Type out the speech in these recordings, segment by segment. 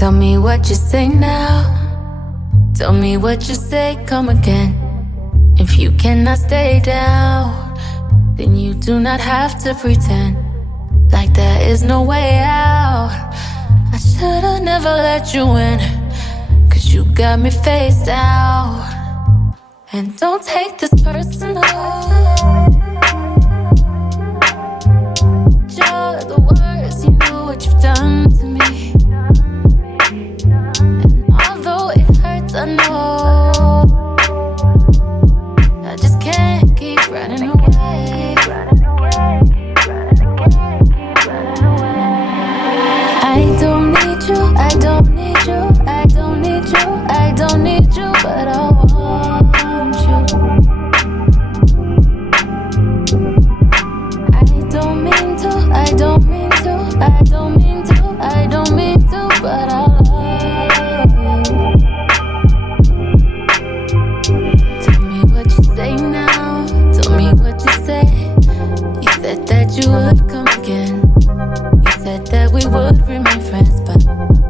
Tell me what you say now. Tell me what you say, come again. If you cannot stay down, then you do not have to pretend like there is no way out. I should've never let you in, 'cause you got me face down. And don't take this personal. You're the worst, you know what you've done to me. And although it hurts, I know I just can't keep running away. I don't need you, I don't need you, I don't need you, I don't need you, but I want you. I don't mean to, I don't mean to, I don't mean to, I don't mean to, but I love you. Tell me what you say now, tell me what you say. You said that you would come again. You said that we would remain friends, but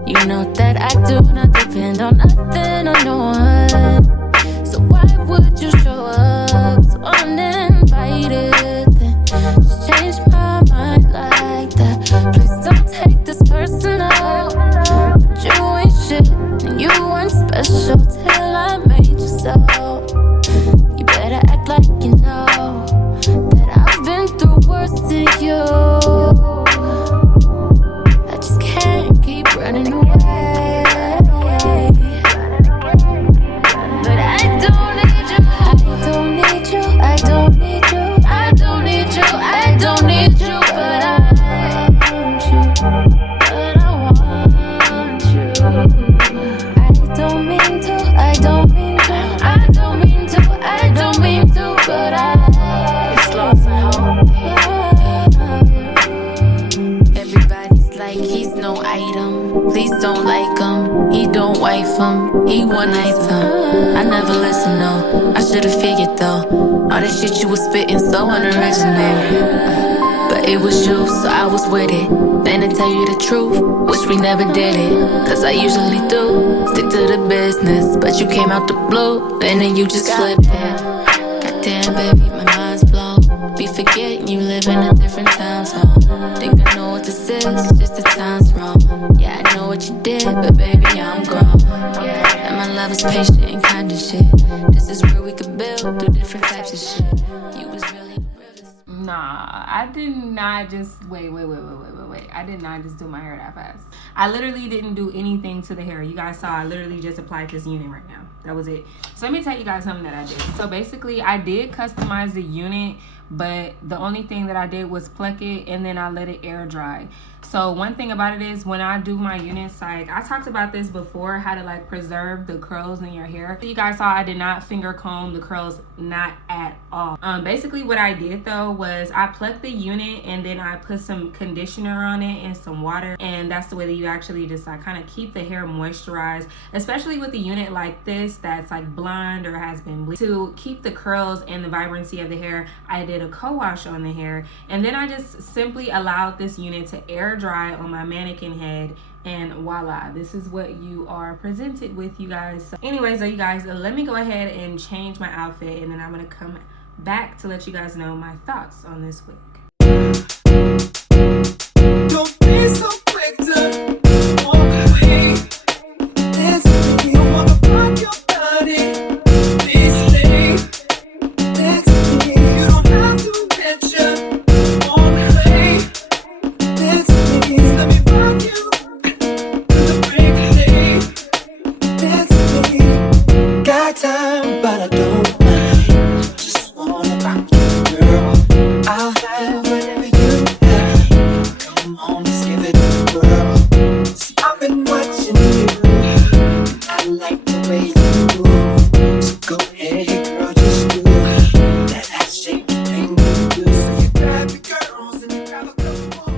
you know that I do not depend on nothing or no one. So why would you show up so uninvited? Then just change my mind like that. Please don't take this personal. But you ain't shit and you weren't special till I made you so. You better act like you know that I've been through worse than you. I just can't keep running away. But I don't need you, I don't need you, I don't need you, I don't need you, I don't need you, but I want you, but I want you. I don't mean to, I don't mean to, I don't mean to, I don't mean to, but it's lost and hope. Everybody's like he's no item. Please don't like him. He don't wife him. He one item. I never listen, no. I should've figured though. All that shit you was spitting so unoriginal. But it was you, so I was with it. Then to tell you the truth, wish we never did it. 'Cause I usually do stick to the business, but you came out the blue, and then you just flipped it. Goddamn, baby, my mind's blown. Be forgetting you live in a different time zone. Think I know what this is, just the time's wrong. Yeah, I know what you did, but baby, I'm grown. Yeah, and my love is patient and kind of shit. This is where we could build through different types of shit. You was really the realest. Nah, I did not just wait. I did not just do my hair that fast. I literally didn't do anything to the hair. You guys saw I literally just applied this unit right now. That was it. So let me tell you guys something that I did. So basically I did customize the unit, but the only thing that I did was pluck it and then I let it air dry. So one thing about it is when I do my units, like I talked about this before, how to like preserve the curls in your hair. You guys saw I did not finger comb the curls, not at all. Basically what I did though was I plucked the unit and then I put some conditioner on it and some water, and that's the way that you actually just like kind of keep the hair moisturized, especially with a unit like this that's like blonde or has been bleached. To keep the curls and the vibrancy of the hair, I did a co-wash on the hair, and then I just simply allowed this unit to air dry on my mannequin head, and voila, this is what you are presented with, you guys. So anyways, you guys, let me go ahead and change my outfit, and then I'm gonna come back to let you guys know my thoughts on this wig. Don't be so quick to walk away. Listen to me, I wanna rock your body. Please stay next to me. You don't have to venture on the way. Next to me, let me rock you to the break of day. Next to me, got time, but I don't mind. Just wanna rock you, girl. I'll have whatever you have. Come on, let's give it a whirl. See, I've been watching you, and I like the way you move. So go ahead, girl, just do that ass shaking thing you do. So you grab your girls and you grab a couple more.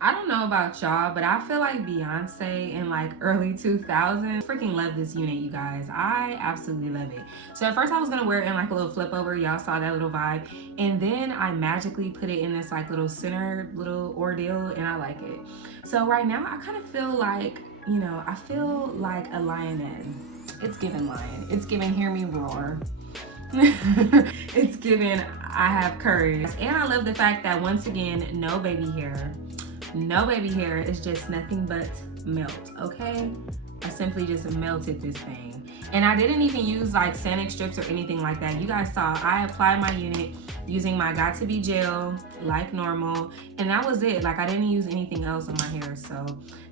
I don't know about y'all, but I feel like Beyonce in like early 2000s. Freaking love this unit, you guys. I absolutely love it. So at first I was gonna wear it in like a little flip over. Y'all saw that little vibe. And then I magically put it in this like little center little ordeal, and I like it. So right now I kind of feel like you know, I feel like a lioness. It's giving lion. It's giving hear me roar. It's giving I have courage. And I love the fact that once again, no baby hair. No baby hair. It's just nothing but melt, okay? I simply just melted this thing. And I didn't even use like sanding strips or anything like that. You guys saw I applied my unit using my Got To Be gel like normal, and that was it. Like I didn't use anything else on my hair. So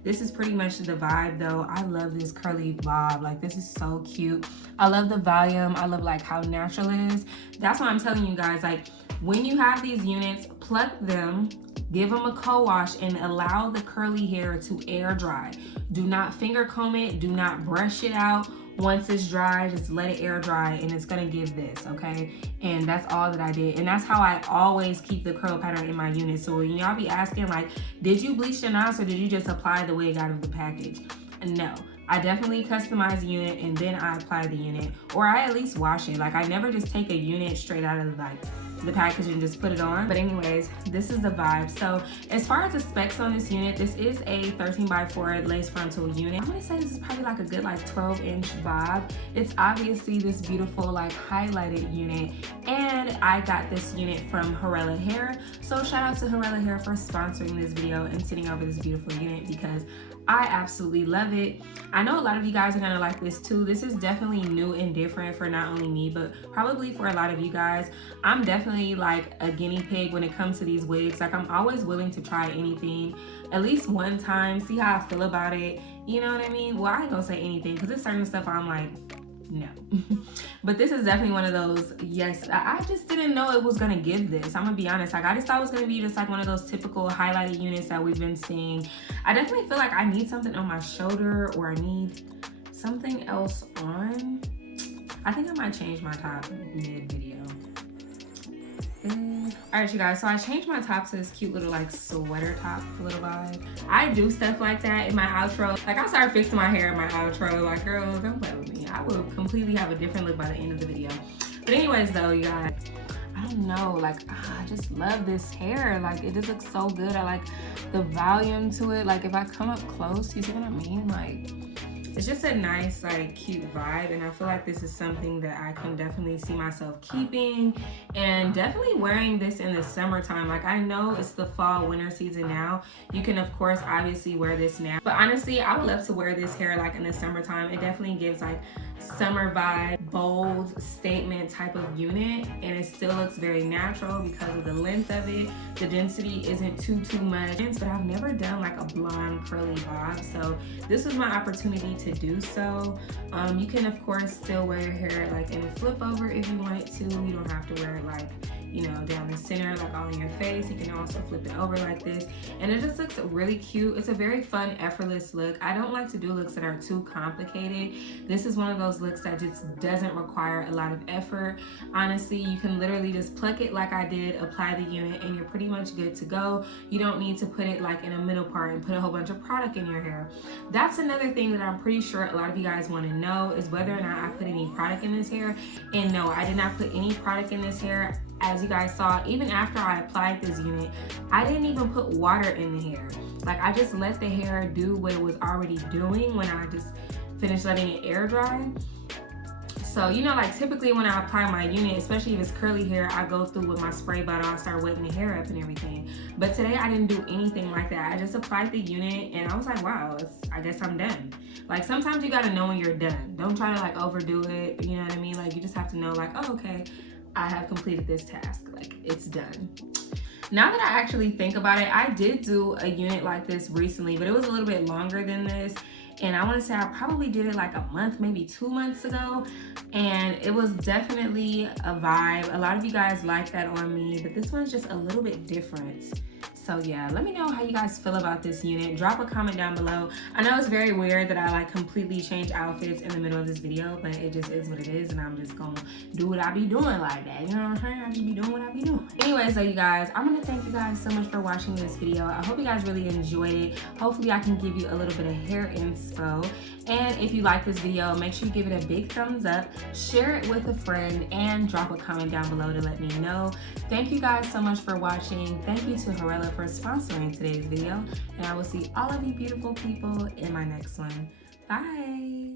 this is pretty much the vibe though. I love this curly bob. Like this is so cute. I love the volume. I love like how natural it is. That's why I'm telling you guys, like when you have these units, pluck them, give them a co-wash, and allow the curly hair to air dry. Do not finger comb it. Do not brush it out. Once it's dry, just let it air dry, and it's gonna give this, okay? And that's all that I did. And that's how I always keep the curl pattern in my unit. So when y'all be asking like, did you bleach the knots or did you just apply the way it got out of the package? No, I definitely customize the unit and then I apply the unit, or I at least wash it. Like I never just take a unit straight out of like the package and just put it on. But anyways, this is the vibe. So as far as the specs on this unit, this is a 13x4 lace frontal unit. I'm gonna say this is probably like a good like 12-inch bob. It's obviously this beautiful like highlighted unit, and I got this unit from Hurela Hair. So shout out to Hurela Hair for sponsoring this video and sending over this beautiful unit, because I absolutely love it. I know a lot of you guys are gonna like this too. This is definitely new and different for not only me, but probably for a lot of you guys. I'm definitely like a guinea pig when it comes to these wigs. Like I'm always willing to try anything at least one time, see how I feel about it. You know what I mean? Well, I ain't gonna say anything because there's certain stuff I'm like, no. But this is definitely one of those, yes, I just didn't know it was gonna give this. I'm gonna be honest. Like I just thought it was gonna be just like one of those typical highlighted units that we've been seeing. I definitely feel like I need something on my shoulder, or I need something else on. I think I might change my top mid-video. All right, you guys, so I changed my top to this cute little like sweater top little vibe. I do stuff like that in my outro. Like I started fixing my hair in my outro. Like, girl, don't play with me. I will completely have a different look by the end of the video. But anyways though, you guys, I don't know, like I just love this hair. Like it just looks so good. I like the volume to it. Like if I come up close, you see what I mean? Like it's just a nice, like, cute vibe, and I feel like this is something that I can definitely see myself keeping and definitely wearing this in the summertime. Like, I know it's the fall, winter season now. You can, of course, obviously wear this now. But honestly, I would love to wear this hair, like, in the summertime. It definitely gives, like, summer vibe, bold statement type of unit, and it still looks very natural because of the length of it. The density isn't too much, but I've never done like a blonde curly bob, so this was my opportunity to do so. You can of course still wear your hair like in a flip over if you wanted to. You don't have to wear it like, you know, down the center, like all in your face. You can also flip it over like this, and it just looks really cute. It's a very fun, effortless look. I don't like to do looks that are too complicated. This is one of those looks that just doesn't require a lot of effort. Honestly, you can literally just pluck it like I did, apply the unit, and you're pretty much good to go. You don't need to put it like in a middle part and put a whole bunch of product in your hair. That's another thing that I'm pretty sure a lot of you guys want to know, is whether or not I put any product in this hair. And no, I did not put any product in this hair. As you guys saw, even after I applied this unit, I didn't even put water in the hair. Like I just let the hair do what it was already doing when I just finished letting it air dry. So, you know, like typically when I apply my unit, especially if it's curly hair, I go through with my spray bottle, I start wetting the hair up and everything. But today I didn't do anything like that. I just applied the unit and I was like, wow, I guess I'm done. Like sometimes you gotta know when you're done. Don't try to like overdo it, you know what I mean? Like you just have to know like, oh, okay, I have completed this task, like it's done. Now that I actually think about it, I did do a unit like this recently, but it was a little bit longer than this. And I want to say I probably did it like a month, maybe 2 months ago. And it was definitely a vibe. A lot of you guys like that on me, but this one's just a little bit different. So yeah, let me know how you guys feel about this unit. Drop a comment down below. I know it's very weird that I like completely change outfits in the middle of this video, but it just is what it is, and I'm just gonna do what I be doing like that. You know what I'm saying? I just be doing what I be doing. Anyways, though, you guys, I'm gonna thank you guys so much for watching this video. I hope you guys really enjoyed it. Hopefully I can give you a little bit of hair inspo. And if you like this video, make sure you give it a big thumbs up, share it with a friend, and drop a comment down below to let me know. Thank you guys so much for watching. Thank you to Hurela for sponsoring today's video, and I will see all of you beautiful people in my next one. Bye.